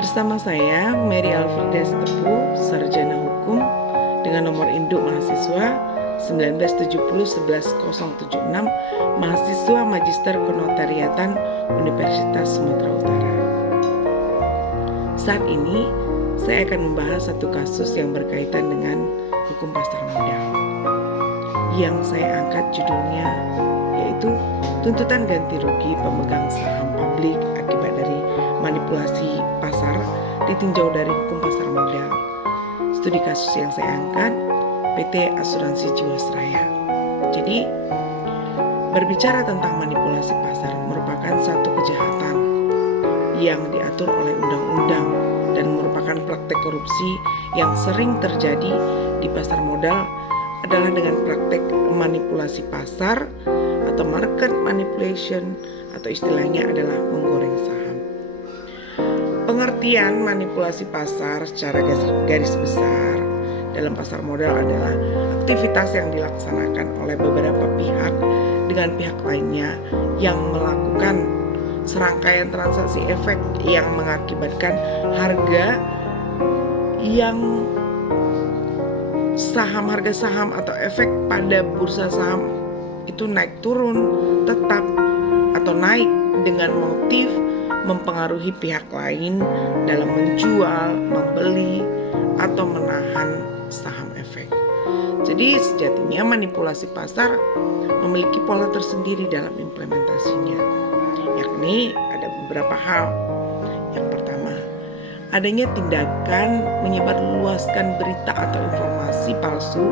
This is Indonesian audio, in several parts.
Bersama saya, Mary Alfredes Tepu, Sarjana Hukum, dengan nomor induk mahasiswa 1970-11076, mahasiswa Magister Kenotariatan Universitas Sumatera Utara. Saat ini, saya akan membahas satu kasus yang berkaitan dengan hukum pasar modal. Yang saya angkat judulnya yaitu tuntutan ganti rugi pemegang saham publik akibat dari manipulasi pasar ditinjau dari hukum pasar modal. Studi kasus yang saya angkat PT Asuransi Jiwasraya. Jadi, berbicara tentang manipulasi pasar merupakan satu kejahatan yang diatur oleh undang-undang dan merupakan praktek korupsi yang sering terjadi di pasar modal adalah dengan praktek manipulasi pasar atau market manipulation, atau istilahnya adalah menggoreng saham. Pengertian manipulasi pasar secara garis besar dalam pasar modal adalah aktivitas yang dilaksanakan oleh beberapa pihak dengan pihak lainnya yang melakukan serangkaian transaksi efek yang mengakibatkan harga saham atau efek pada bursa saham itu naik turun, tetap atau naik dengan motif mempengaruhi pihak lain dalam menjual, membeli, atau menahan saham efek. Jadi sejatinya manipulasi pasar memiliki pola tersendiri dalam implementasinya, yakni ada beberapa hal. Yang pertama, adanya tindakan menyebarluaskan berita atau informasi palsu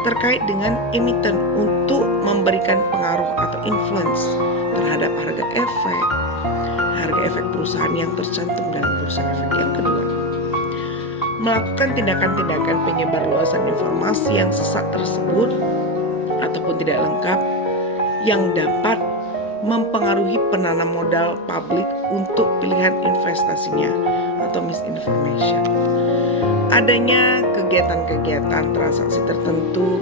terkait dengan emiten untuk memberikan pengaruh atau influence terhadap harga efek perusahaan yang tercantum dalam bursa efek. Yang kedua, melakukan tindakan-tindakan penyebarluasan informasi yang sesat tersebut ataupun tidak lengkap yang dapat mempengaruhi penanam modal publik untuk pilihan investasinya atau misinformation. Adanya kegiatan-kegiatan transaksi tertentu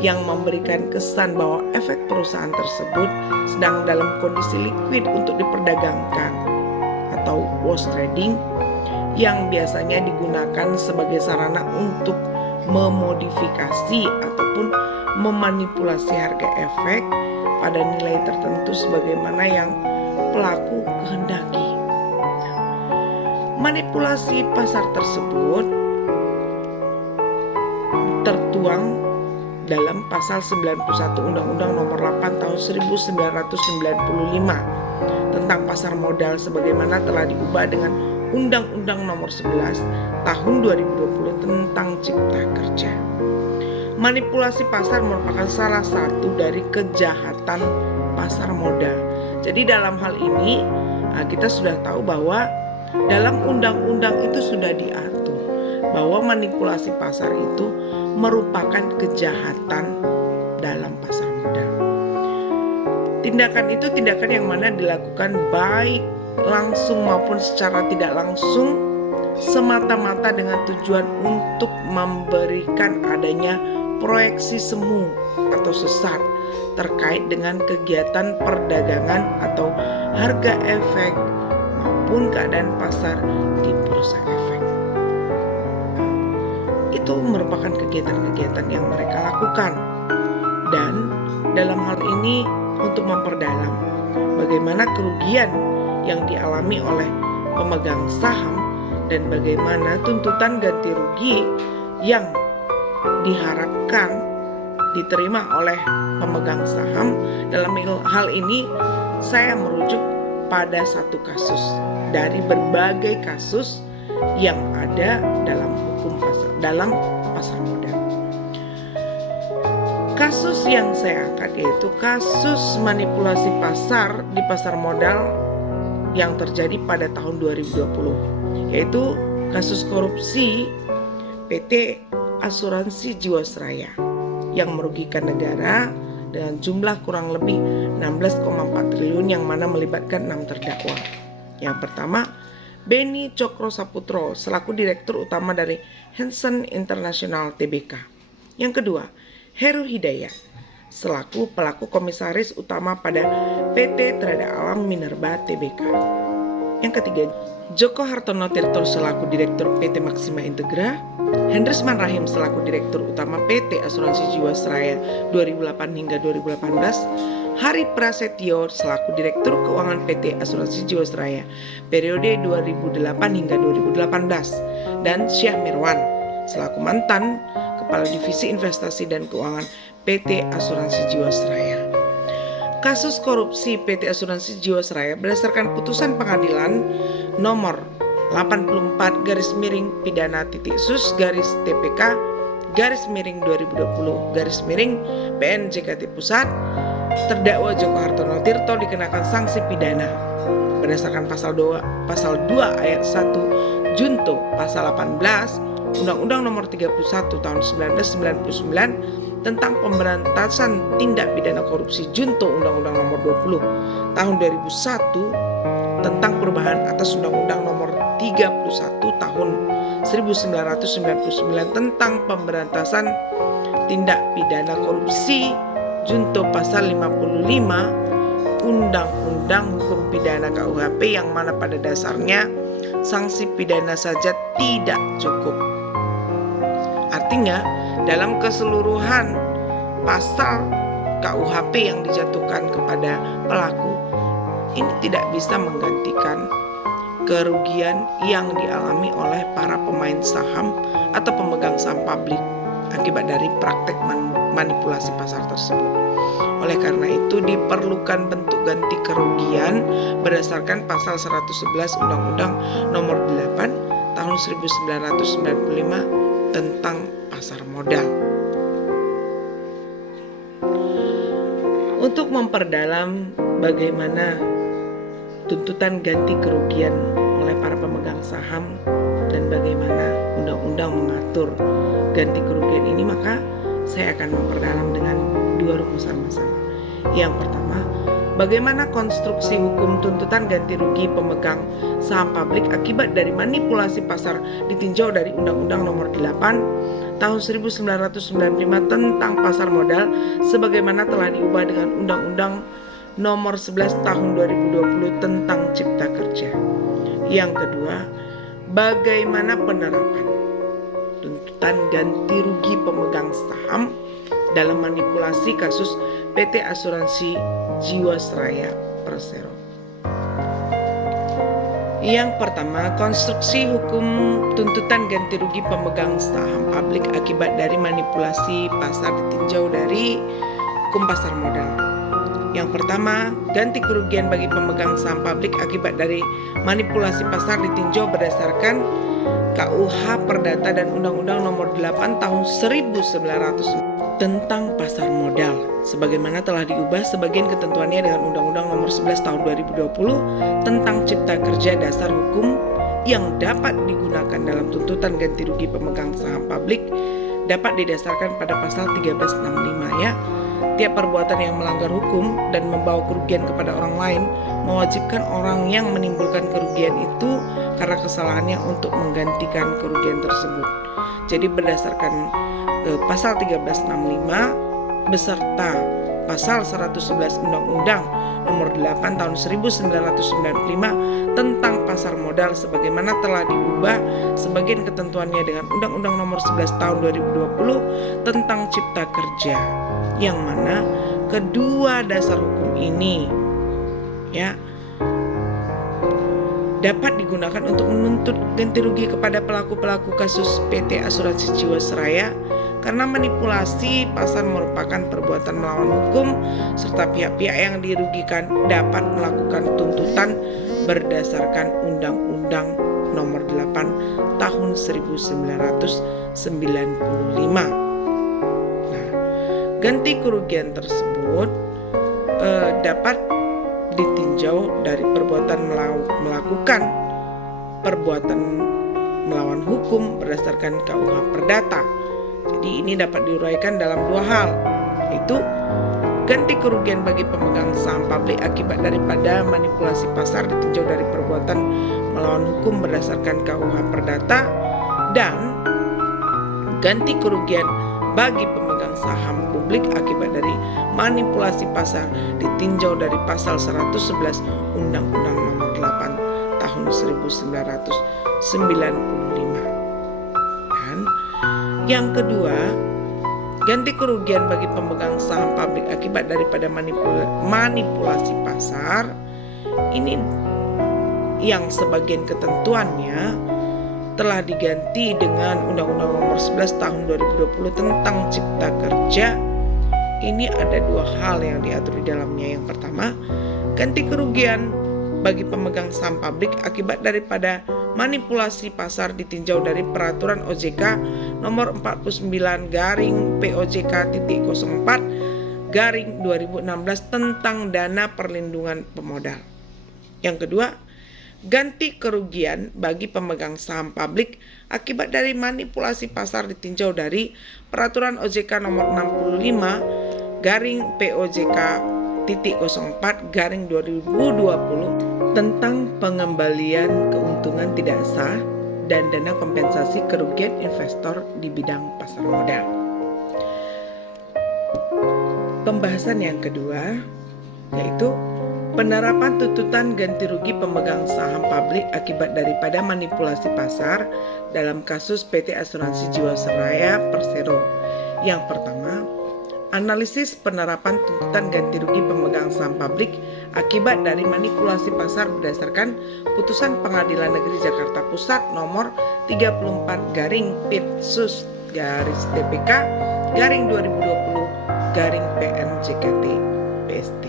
yang memberikan kesan bahwa efek perusahaan tersebut sedang dalam kondisi liquid untuk diperdagangkan atau wash trading yang biasanya digunakan sebagai sarana untuk memodifikasi ataupun memanipulasi harga efek pada nilai tertentu sebagaimana yang pelaku kehendaki. Manipulasi pasar tersebut tertuang dalam pasal 91 Undang-Undang Nomor 8 Tahun 1995 tentang pasar modal sebagaimana telah diubah dengan Undang-Undang Nomor 11 Tahun 2020 tentang Cipta Kerja. Manipulasi pasar merupakan salah satu dari kejahatan pasar modal. Jadi dalam hal ini kita sudah tahu bahwa dalam undang-undang itu sudah diatur bahwa manipulasi pasar itu merupakan kejahatan dalam pasar modal. Tindakan itu tindakan yang mana dilakukan baik langsung maupun secara tidak langsung semata-mata dengan tujuan untuk memberikan adanya proyeksi semu atau sesat terkait dengan kegiatan perdagangan atau harga efek maupun keadaan pasar di bursa efek. Itu merupakan kegiatan-kegiatan yang mereka lakukan, dan dalam hal ini untuk memperdalam bagaimana kerugian yang dialami oleh pemegang saham dan bagaimana tuntutan ganti rugi yang diharapkan diterima oleh pemegang saham. Dalam hal ini saya merujuk pada satu kasus dari berbagai kasus yang ada dalam hukum pasar modal. Kasus yang saya angkat yaitu kasus manipulasi pasar di pasar modal yang terjadi pada tahun 2020, yaitu kasus korupsi PT Asuransi Jiwasraya yang merugikan negara dengan jumlah kurang lebih 16,4 triliun yang mana melibatkan 6 terdakwa. Yang pertama, Beni Cokro Saputro selaku Direktur Utama dari Hansen International Tbk. Yang kedua, Heru Hidayat selaku pelaku komisaris utama pada PT Trada Alam Minerba Tbk. Yang ketiga, Joko Hartono Tirto selaku Direktur PT Maxima Integra, Hendrisman Rahim selaku Direktur Utama PT Asuransi Jiwasraya 2008 hingga 2018, Hari Prasetyo selaku Direktur Keuangan PT Asuransi Jiwasraya periode 2008 hingga 2018, dan Syah Mirwan selaku mantan Kepala Divisi Investasi dan Keuangan PT Asuransi Jiwasraya. Kasus korupsi PT Asuransi Jiwasraya berdasarkan putusan pengadilan nomor 84-PIDANA/TPK/2020/PN-JKT Pusat, terdakwa Joko Hartono Tirto dikenakan sanksi pidana berdasarkan pasal 2 ayat 1 junto pasal 18 Undang-Undang Nomor 31 Tahun 1999 tentang pemberantasan tindak pidana korupsi junto Undang-Undang Nomor 20 Tahun 2001 tentang perubahan atas Undang-Undang Nomor 31 Tahun 1999 tentang pemberantasan tindak pidana korupsi junto pasal 55 Undang-Undang Hukum Pidana KUHP, yang mana pada dasarnya sanksi pidana saja tidak cukup. Artinya dalam keseluruhan pasal KUHP yang dijatuhkan kepada pelaku ini tidak bisa menggantikan kerugian yang dialami oleh para pemain saham atau pemegang saham publik akibat dari praktek manipulasi pasar tersebut. Oleh karena itu diperlukan bentuk ganti kerugian berdasarkan pasal 111 Undang-Undang Nomor 8 Tahun 1995 tentang pasar modal. Untuk memperdalam bagaimana tuntutan ganti kerugian oleh para pemegang saham dan bagaimana undang-undang mengatur ganti kerugian ini, maka saya akan memperdalam dengan dua rumusan masalah. Yang pertama, bagaimana konstruksi hukum tuntutan ganti rugi pemegang saham publik akibat dari manipulasi pasar ditinjau dari Undang-Undang Nomor 8 Tahun 1995 tentang pasar modal sebagaimana telah diubah dengan Undang-Undang Nomor 11 Tahun 2020 tentang Cipta Kerja. Yang kedua, bagaimana penerapan tuntutan ganti rugi pemegang saham dalam manipulasi kasus PT Asuransi Jiwasraya Persero. Yang pertama, konstruksi hukum tuntutan ganti rugi pemegang saham publik akibat dari manipulasi pasar ditinjau dari hukum pasar modal. Yang pertama, ganti kerugian bagi pemegang saham publik akibat dari manipulasi pasar ditinjau berdasarkan KUH Perdata dan Undang-Undang Nomor 8 Tahun 1900 tentang pasar modal sebagaimana telah diubah sebagian ketentuannya dengan Undang-Undang Nomor 11 Tahun 2020 tentang Cipta Kerja. Dasar hukum yang dapat digunakan dalam tuntutan ganti rugi pemegang saham publik dapat didasarkan pada pasal 1365 ya. Tiap perbuatan yang melanggar hukum dan membawa kerugian kepada orang lain mewajibkan orang yang menimbulkan kerugian itu karena kesalahannya untuk menggantikan kerugian tersebut. Jadi berdasarkan pasal 1365 beserta pasal 111 Undang-Undang Nomor 8 Tahun 1995 tentang pasar modal sebagaimana telah diubah sebagian ketentuannya dengan Undang-Undang Nomor 11 Tahun 2020 tentang Cipta Kerja, yang mana kedua dasar hukum ini ya dapat digunakan untuk menuntut ganti rugi kepada pelaku-pelaku kasus PT Asuransi Jiwasraya karena manipulasi pasar merupakan perbuatan melawan hukum serta pihak-pihak yang dirugikan dapat melakukan tuntutan berdasarkan Undang-Undang Nomor 8 Tahun 1995. Nah, ganti kerugian tersebut dapat ditinjau dari perbuatan melakukan perbuatan melawan hukum berdasarkan KUH Perdata. Jadi ini dapat diuraikan dalam dua hal, yaitu ganti kerugian bagi pemegang saham publik akibat daripada manipulasi pasar ditinjau dari perbuatan melawan hukum berdasarkan KUH Perdata, dan ganti kerugian bagi pemegang saham publik akibat dari manipulasi pasar ditinjau dari pasal 111 Undang-Undang Nomor 8 Tahun tahun 1995. Dan yang kedua, ganti kerugian bagi pemegang saham publik akibat daripada manipulasi pasar. Ini yang sebagian ketentuannya telah diganti dengan Undang-Undang Nomor 11 Tahun 2020 tentang Cipta Kerja. Ini ada dua hal yang diatur di dalamnya. Yang pertama, ganti kerugian bagi pemegang saham publik akibat daripada manipulasi pasar ditinjau dari Peraturan OJK Nomor 49-POJK.04/2016 tentang dana perlindungan pemodal. Yang kedua, ganti kerugian bagi pemegang saham publik akibat dari manipulasi pasar ditinjau dari Peraturan OJK Nomor 65-POJK.04/2020 tentang pengembalian keuntungan tidak sah dan dana kompensasi kerugian investor di bidang pasar modal. Pembahasan yang kedua yaitu penerapan tuntutan ganti rugi pemegang saham publik akibat daripada manipulasi pasar dalam kasus PT Asuransi Jiwasraya Persero. Yang pertama, analisis penerapan tuntutan ganti rugi pemegang saham publik akibat dari manipulasi pasar berdasarkan putusan Pengadilan Negeri Jakarta Pusat nomor 34/PIT/TPK/2020/PN/JKT/PST.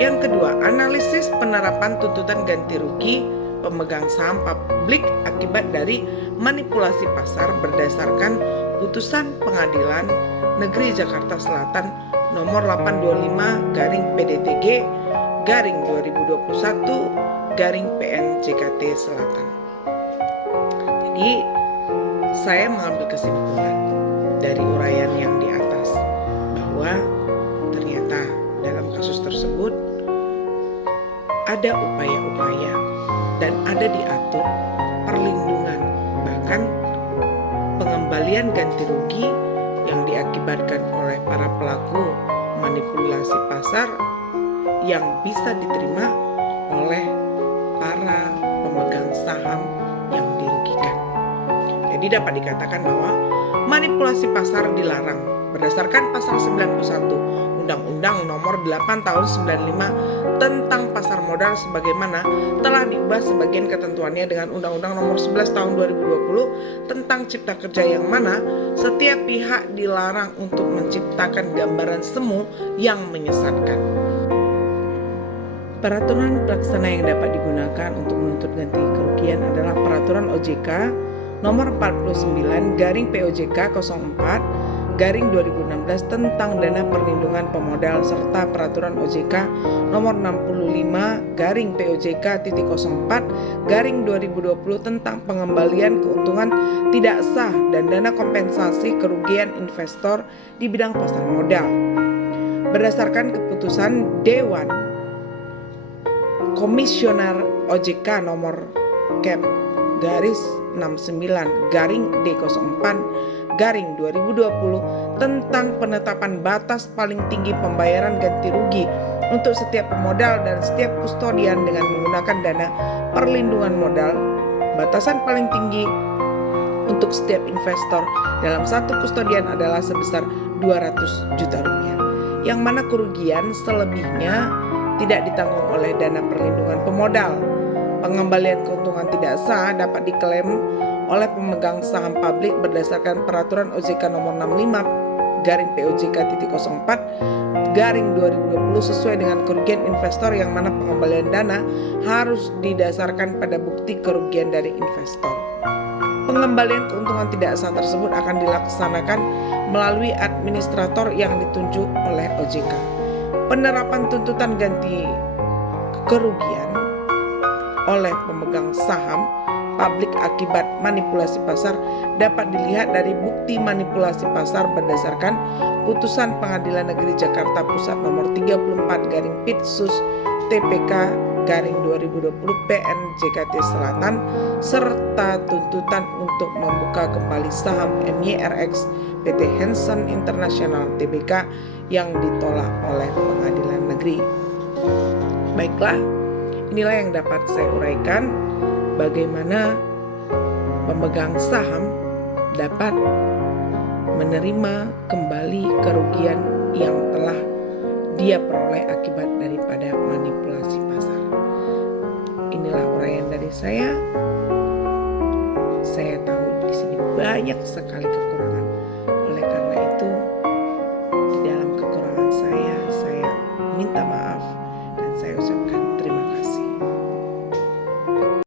Yang kedua, analisis penerapan tuntutan ganti rugi pemegang saham publik akibat dari manipulasi pasar berdasarkan putusan Pengadilan Negeri Jakarta Selatan nomor 825/PDTG/2021/PN JKT Selatan. Jadi saya mengambil kesimpulan dari uraian yang di atas bahwa ternyata dalam kasus tersebut ada upaya-upaya dan ada diatur perlindungan, bahkan pengembalian ganti rugi yang diakibatkan oleh para pelaku manipulasi pasar yang bisa diterima oleh para pemegang saham yang dirugikan. Jadi dapat dikatakan bahwa manipulasi pasar dilarang berdasarkan pasal 91 Undang-Undang Nomor 8 Tahun 95 tentang pasar modal sebagaimana telah diubah sebagian ketentuannya dengan Undang-Undang Nomor 11 Tahun 2020 tentang Cipta Kerja, yang mana setiap pihak dilarang untuk menciptakan gambaran semu yang menyesatkan. Peraturan pelaksana yang dapat digunakan untuk menuntut ganti kerugian adalah Peraturan OJK Nomor 49/POJK.04/2016 tentang dana perlindungan pemodal serta Peraturan OJK Nomor 65/POJK.04/2020 tentang pengembalian keuntungan tidak sah dan dana kompensasi kerugian investor di bidang pasar modal. Berdasarkan keputusan Dewan Komisioner OJK Nomor Cap/69/D04/2020 tentang penetapan batas paling tinggi pembayaran ganti rugi untuk setiap pemodal dan setiap kustodian dengan menggunakan dana perlindungan modal. Batasan paling tinggi untuk setiap investor dalam satu kustodian adalah sebesar 200 juta rupiah, yang mana kerugian selebihnya tidak ditanggung oleh dana perlindungan pemodal. Pengembalian keuntungan tidak sah dapat diklaim oleh pemegang saham publik berdasarkan Peraturan OJK Nomor 65/POJK.04/2020 sesuai dengan kerugian investor, yang mana pengembalian dana harus didasarkan pada bukti kerugian dari investor. Pengembalian keuntungan tidak sah tersebut akan dilaksanakan melalui administrator yang ditunjuk oleh OJK. Penerapan tuntutan ganti kerugian oleh pemegang saham publik akibat manipulasi pasar dapat dilihat dari bukti manipulasi pasar berdasarkan putusan Pengadilan Negeri Jakarta Pusat nomor 34/PIT/TPK/2020/PN/JKT Selatan serta tuntutan untuk membuka kembali saham MYRX PT Hansen International Tbk yang ditolak oleh Pengadilan Negeri. Baiklah, Inilah yang dapat saya uraikan bagaimana pemegang saham dapat menerima kembali kerugian yang telah dia peroleh akibat daripada manipulasi pasar. Inilah uraian dari saya. Saya tahu di sini banyak sekali kekurangan